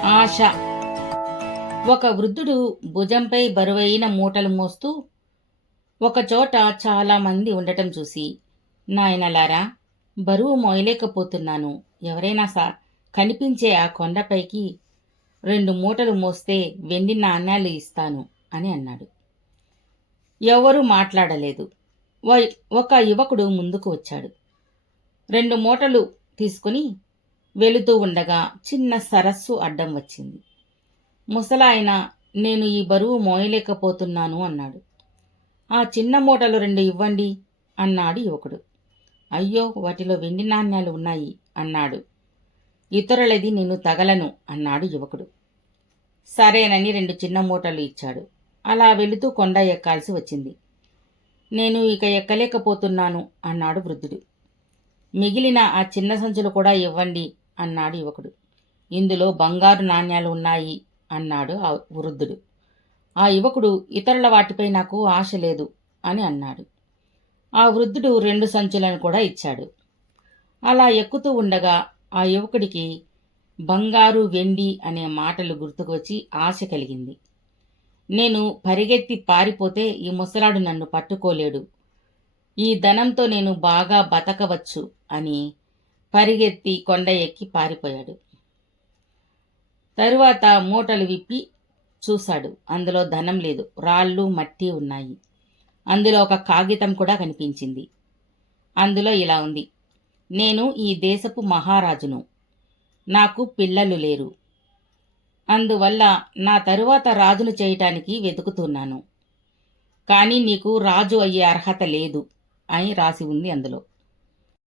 ఆశ. ఒక వృద్ధుడు భుజంపై బరువైన మూటలు మోస్తూ ఒకచోట చాలామంది ఉండటం చూసి, నాయనలారా, బరువు మోయలేకపోతున్నాను, ఎవరైనా కనిపించే ఆ కొండపైకి 2 మూటలు మోస్తే వెండి నాణ్యాలు ఇస్తాను అని అన్నాడు. ఎవరూ మాట్లాడలేదు. ఒక యువకుడు ముందుకు వచ్చాడు. 2 మూటలు తీసుకుని వెళుతూ ఉండగా చిన్న సరస్సు అడ్డం వచ్చింది. ముసలాయన, నేను ఈ బరువు మోయలేకపోతున్నాను అన్నాడు. ఆ చిన్న మూటలు 2 ఇవ్వండి అన్నాడు యువకుడు. అయ్యో, వాటిలో వెండి నాణ్యాలు ఉన్నాయి అన్నాడు. ఇతరులది నేను తగలను అన్నాడు యువకుడు. సరేనని 2 చిన్న మూటలు ఇచ్చాడు. అలా వెళుతూ కొండ ఎక్కాల్సి వచ్చింది. నేను ఇక ఎక్కలేకపోతున్నాను అన్నాడు వృద్ధుడు. మిగిలిన ఆ చిన్న సంచులు కూడా ఇవ్వండి అన్నాడు యువకుడు. ఇందులో బంగారు నాణ్యాలు ఉన్నాయి అన్నాడు ఆ వృద్ధుడు. ఆ యువకుడు, ఇతరుల వాటిపై నాకు ఆశ లేదు అని అన్నాడు. ఆ వృద్ధుడు 2 సంచులను కూడా ఇచ్చాడు. అలా ఎక్కుతూ ఉండగా ఆ యువకుడికి బంగారు, వెండి అనే మాటలు గుర్తుకు వచ్చి ఆశ కలిగింది. నేను పరిగెత్తి పారిపోతే ఈ ముసలాడు నన్ను పట్టుకోలేడు, ఈ ధనంతో నేను బాగా బతకవచ్చు అని పరిగెత్తి కొండ ఎక్కి పారిపోయాడు. తరువాత మూటలు విప్పి చూశాడు. అందులో ధనం లేదు, రాళ్ళు, మట్టి ఉన్నాయి. అందులో ఒక కాగితం కూడా కనిపించింది. అందులో ఇలా ఉంది: నేను ఈ దేశపు మహారాజును, నాకు పిల్లలు లేరు, అందువల్ల నా తరువాత రాజును చేయటానికి వెతుకుతున్నాను, కానీ నీకు రాజు అయ్యే అర్హత లేదు అని రాసి ఉంది అందులో.